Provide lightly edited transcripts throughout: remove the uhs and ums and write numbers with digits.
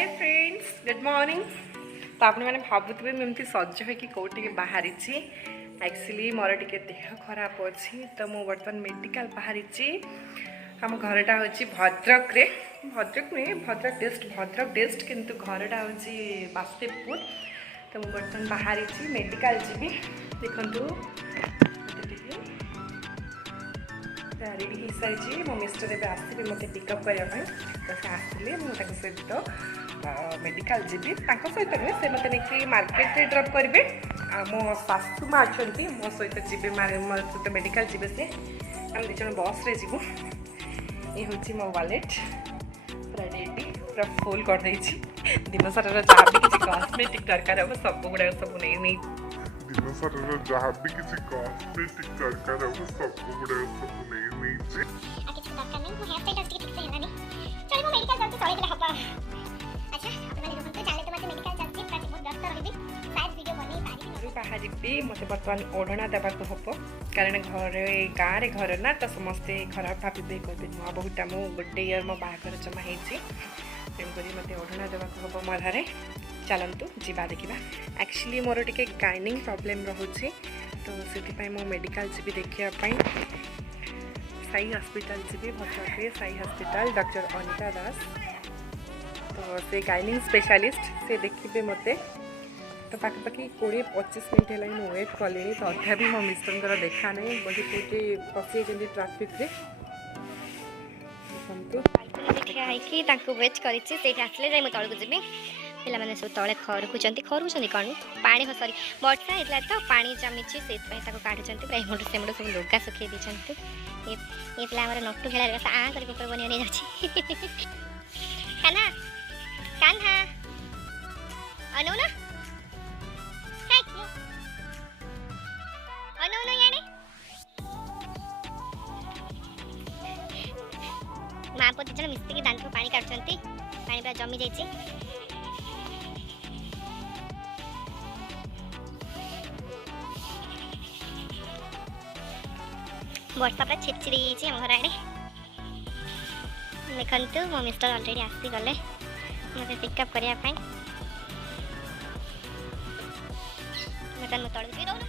Hi friends good morning. तो आपने मैंने भावुवे मुझे सज हो कौटी बाहरी एक्चुअली मोर टे देह खराब अच्छी तो मुझे बर्तमान मेडिकल बाहरी आम घरटा हूँ भद्रक रे भद्रक नुहे भद्रक डिस्ट किंतु घरटा हूँ बास्देवपुर। तो मुझे बर्तमान बाहरी मेडिकल जी देखु रेडी हो सारी मो मिस्टर एवं आसवे मत पिकअप करने तो से आसले मुझे सहित मेडिकल जी सहित नुहे से मत नहीं मार्केट रे ड्रॉप करेंगे मो सासू माँ अच्छा मो सहित जी मो सहित मेडिकल जी से आम दिज बस रे जीवु। ये हूँ मो वालेट पूरा रेडी पूरा फुल कर दिन सारा जहाँ भी किसी कॉस्मेटिक दरकार हम सब गुड़ा सब नहीं दिन सारा जहाँ भी किसी कॉस्मेटिक दरकार है सब गुड़ा सब नहीं आ किसी दरकार नहीं हेयर स्टाइल ठीक से है नहीं चलो मैं मेडिकल जाते चले गले हबा। अच्छा आप मैंने जो चले तो मते मेडिकल जाते प्राति बहुत व्यस्त रहिबी शायद वीडियो बनै पारि बाहर भी मत बर्तमान ओढ़ना देवा हम कारण घर गाँव में घर ना तो समस्ते खराब भावे कहते नुआ बहुटा मु गोटे इयर मो बाहर जमा हो तेणुक मत ओढ़ना देवा हम मधारे चलतु जीवा देखा। एक्चुअली मोर टे गाइनिंग प्रॉब्लम रोचे तो से मो मेडिकल जी देखापी साई हॉस्पिटल जी भद्रक साई हॉस्पिटल डॉक्टर अनिता दास तो से गाइनिंग स्पेशलिस्ट से देखिए मते तो पाखापाखि 20-25 मिनट है मुझे वेट कली तो अधा भी मो मिस्टर देखा नहीं बोली कौटे फसी ट्राफिक रे वेट कर तौक जी पे मैंने सब तले खरुकुंट कौन पानी सरी वर्षा होता तो पानी जमी से काढ़ुं पूरा मुंड से मुंड सब लुगा सुखे दी ये पिला नटू खेल आ कर बनिया नहीं जाए कान्हा कान्हा अनु ना अनु यानी माँ पुत जन मिस्त्री दांत पानी काटुंट पानी पूरा जमी जाइए वर्षा पूरा छिड़छिड़ी आम घर आड़े देखु मो मिस्टर अलरेडी आसीगले मत पिकअप करने तौक जी दौन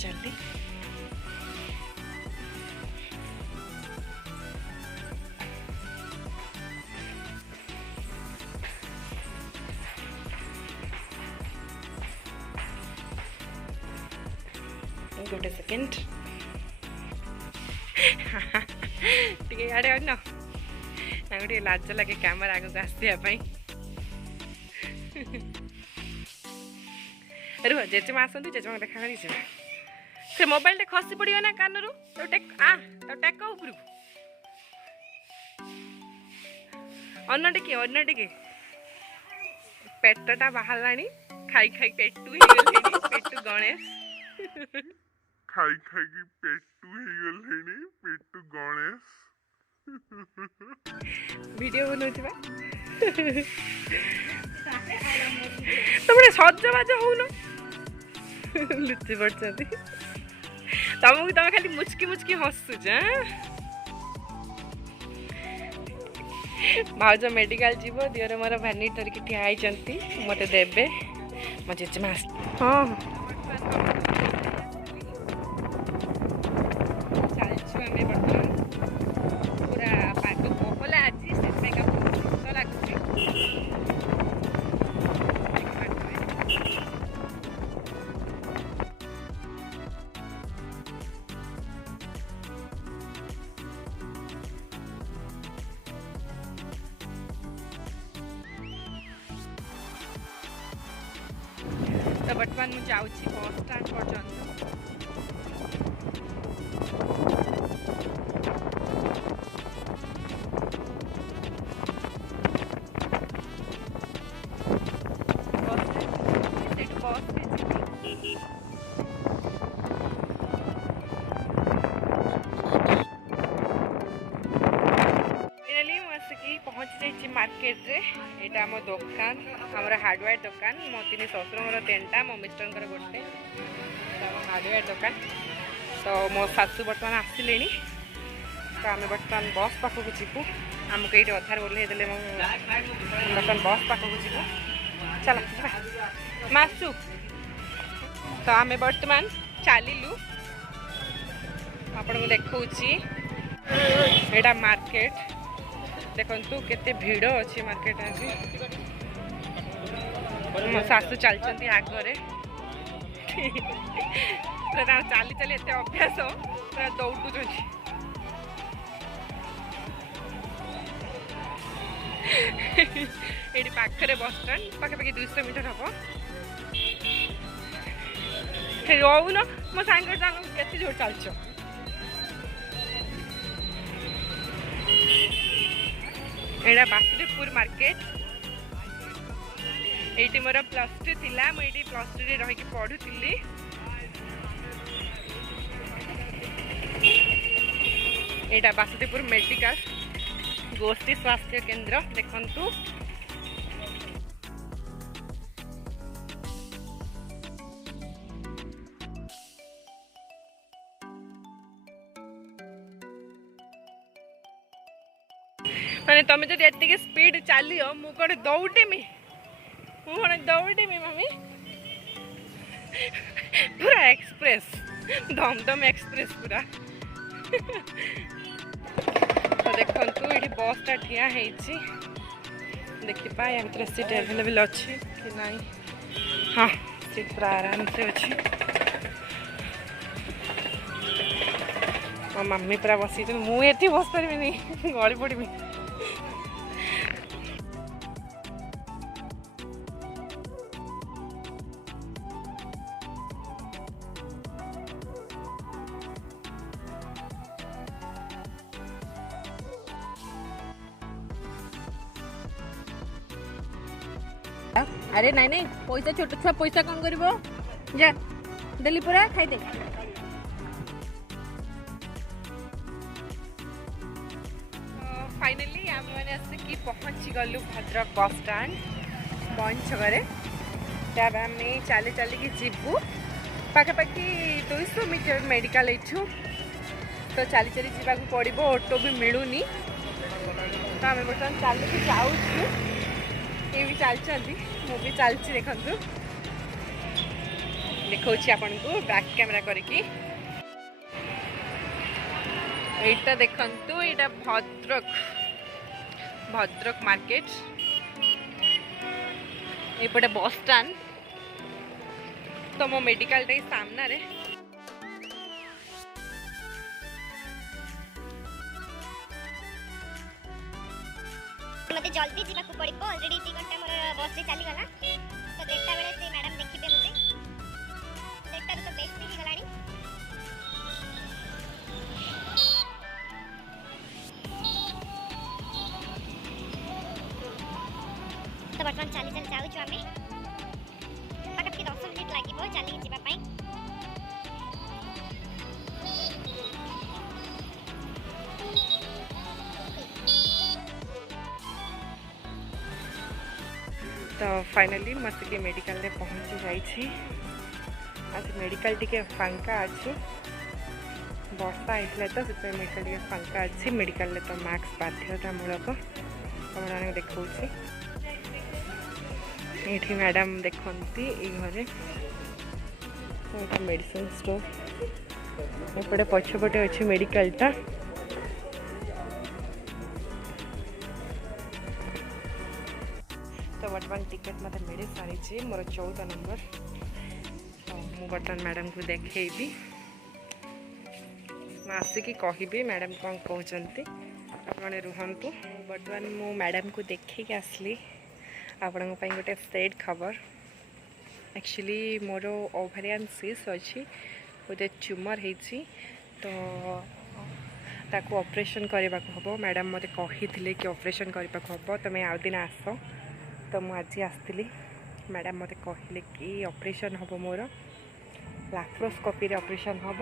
जल्दी गोटे सेकेंड टे आड़े अन्न गोटे लाज लगे कैमरा आगे आसवाई रुह जेजेमा आसतु जेजेमा देखा कर से मोबाइल टे खसी पड़ो ना कान रू तो टेक उपरू अन्न टिके पेटटा बाहर खाई खाई पेटू पेटू गणेश खाई खाई पेटू पेटू गणेश वीडियो बनौथिबा तुमने सजबाज होउनो लुचि पड़छथि तुमको तुम खाली मुचकी मुचकी हसुछ भाउज मेडिकल जीव दियर मोर भैनिट धरिकी ठिया होइचंती मते देबे मो जेजेमा हाँ तो बर्तमान मुझे जाऊँ बस स्टैंड पर्यंत पहुँच जाइए मार्केट रे यहाँ आम दुकान आम हार्डवेयर दुकान मो तीन शशुर तीनटा मो मिस्टर गोटे हार्डवेयर दुकान तो मो सासू बर्तमान आसिले तो आम बर्तमान बस पाखक जीवु आमको ये अधार ओह्लई देले बर्तमान बस पाखक जीव चल मासु तो आम बर्तमान चलू आपन को देखौची एटा मार्केट देखंतु केते भीड़ अच्छी मार्केट आज मो सासू चलचंती आगरे चली चली एते अभ्यास पूरा दौड़ुं ये पाखे बस स्टाण पाखापाखि 200 मीटर हम रोन मो सांग के जोर चलच एटा बासुदेवपुर मार्केट ये मोर +2 थिला मुझे +2 रे रही पढ़ुली यहाँ बासुदेवपुर मेडिकल गोष्ठी स्वास्थ्य केंद्र देखंतु माने तुम जो ये स्पीड चलियो मु कौन दौड़ेमी मम्मी पूरा एक्सप्रेस दमदम एक्सप्रेस पूरा तो देखु ये बसटा ठिया देखा या भर सीट एवेलेबल अच्छी कि ना हाँ सीट पूरा आराम से अच्छी मो मम्मी पूरा बसी मुझे बस पारि गली पड़ी अरे नहीं नहीं पैसा छोट छुआ पैसा कौन कर जा दिल्ली पूरा खाईदे फाइनली आम मैंने आसिक पहुँची गलु भद्रक बस स्टाण बंद छक तब आम चली चलिकी जीवु पाखापाखि 200 मीटर मेडिकल एठू तो चली चली जावाक पड़ो ऑटो भी मिलूनी तो आम बर्तमान चलिकी जाऊँ ये भी चलती मु भी चलती देखु देखा आपन को बैक कैमरा करके एटा देखंतु एटा भद्रक मार्केट एपटे बस स्टाण तो मो मेडिकल टे सामना रे मते जल्दी जीवा को पड़िबो ऑलरेडी 2 घंटा मोर बस रे चली गला तो देखता बेले से मैडम देखिबे मते देखता तो बेस्ट ही गलानी तो बर्तमान चली चल जाऊ छु आमे पाकट के 10 मिनिट लागिबो चली जीवा पई तो फाइनली मत मेडिकल रे पहुँची जाइए आज मेडिकल टी फांका अच्छी वर्षा होता तो से मेडिकल टी फांका अच्छी मेडिकल तो मास्क बाध्यतामूलक तुम देखा ये मैडम देखती ये घरे मेडिसिन स्टोर एपटे पछपटे अच्छी मेडिकलटा तो बर्तमान टिकेट मत मिल सारी मोर 14 नंबर तो मु बर्तमान मैडम को देखी आसिकी कहि मैडम कौन कहते आपने रुहतु बर्तमान मु मैडम को देखिक आसली आपण गोटे सैड खबर एक्चुअली मोर ओभारियन सिस्ट अच्छी गोटे ट्यूमर होती तो ताको ऑपरेशन करने को हम मैडम मत कही कि ऑपरेशन करने को हम तुम्हें आउ दिन आस तो मुझे आसती मैडम मत कहले कि ऑपरेशन हम मोर लैप्रोस्कोपी रे ऑपरेशन हम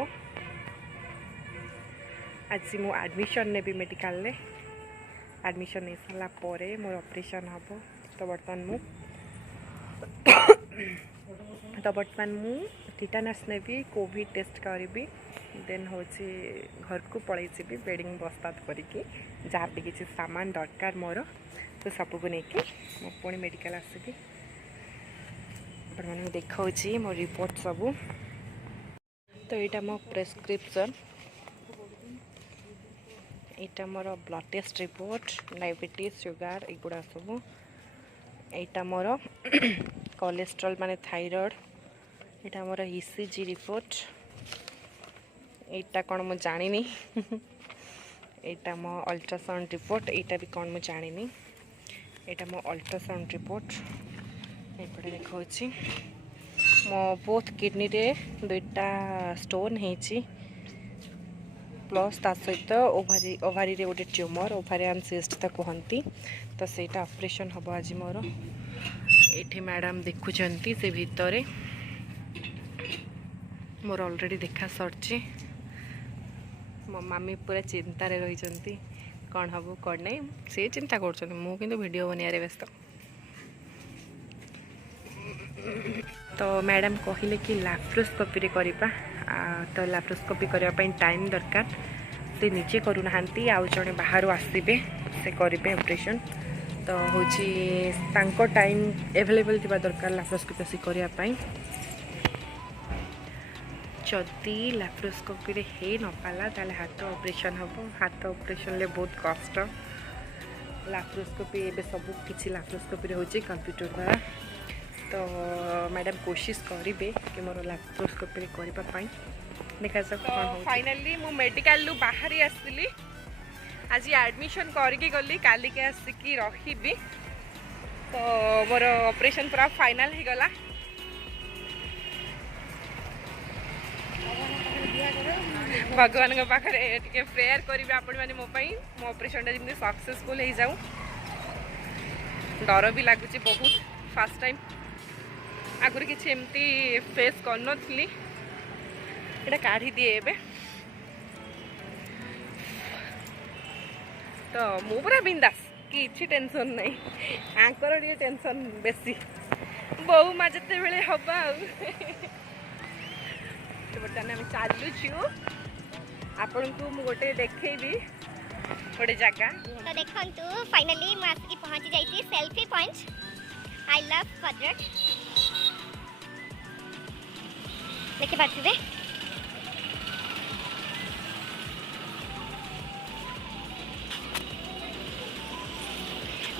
आज मु एडमिशन ने भी मेडिकल रे एडमिशन नहीं सारा मोर ऑपरेशन हम तो बर्तमान मु तो बर्तमान मु टिटानस नेबी कोविड टेस्ट करी देन हूँ घर को पलि बेडिंग बस्ता करके जहाँ भी किसी सामान दरकार मोर तो सबको लेकिन मो पुणी मेडिकल आसबि मैं देखा मो रिपोर्ट सबू तो यहाँ मो प्रेस्क्रिप्शन यहाँ मोर blood test report diabetes sugar एगुड़ा सब यहाँ मोर कोलेस्ट्रॉल माने थायराइड यहाँ मोर ईसीजी रिपोर्ट यहाँ कौन मुझे जानी यहाँ मो अल्ट्रासाउंड रिपोर्ट यहाँ भी कौन मुझे जानी यहाँ मो अल्ट्रासाउंड रिपोर्ट ये देखा मो बोथ किडनी रे 2टा स्टोन है प्लस ता सहित ओभारी रे गोटे ट्यूमर ओभारियन सिस्ट कहती तो सेटा ऑपरेशन हम आज मोर ये मैडम देखुंट से भितर मोर ऑलरेडी देखा सरची मो मामी पूरा चिंतार रही कौन हम कौन नहीं से चिंता कर मुझे वीडियो बनैया व्यस्त तो मैडम कहले कि लैप्रोस्कोपी करवा तो लैप्रोस्कोपी करने टाइम दरकार से निजे करूना आउ जड़े बाहर आसबे से करेंगे ऑपरेशन तो हूँ टाइम एवेलेबल थी दरकार लैप्रोस्कोपी से करने जदि लैप्रोस्कोपी रे हे न पाला ताले हाथ ऑपरेशन हम हाथ ऑपरेशन ले बहुत कष्ट लैप्रोस्कोपी एबे सब किसी लैप्रोस्कोपी रे होची कंप्यूटर द्वारा तो मैडम कोशिश करेंगे कि मोर लैप्रोस्कोपी करने देखा जाए कौन फाइनली मु मेडिकल लु बाहर आसली आज एडमिशन करके गली काली के आसिकी रही तो मोर ऑपरेशन पूरा फाइनल हो गला भगवान के पाखे टे प्रेयर करेंगे आपण मैंने मो ऑपरेशन जमी सक्सेसफुल हो जाऊँ डर भी लगुच बहुत फास्ट टाइम आगुरी किसी एमती फेस करनी ये काढ़ी दिए एबे तो मु पूरा बिंदास कि टेंशन नहीं आंकर टे टेंशन बेसी बहु माँ जिते बेले हम बर्तमान आम चलुचु आपण को मु गोटे देखेबी गोटे जगह तो देखंतु फाइनली मु आसिकी पहुंची जाईची selfie point I love Bhadrak देखि पाथिबे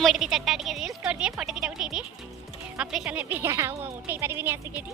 मुझे 2-4टा रील्स कर दिए फोटो 2टा उठे दिए ऑपरेशन है भी उठे पारि नहीं आसिक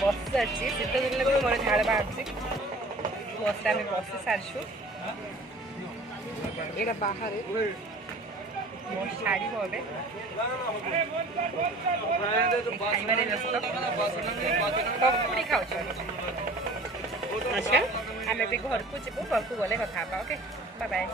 बस सारी शीत दिन भी मोर झाड़ बाहर बस आम बस सारी ये बाहर बस छाड़ खाइबारे व्यस्त पकड़ी खाऊ अच्छा आम भी घर को जीव घर को गले कथा ओके बाय बाय।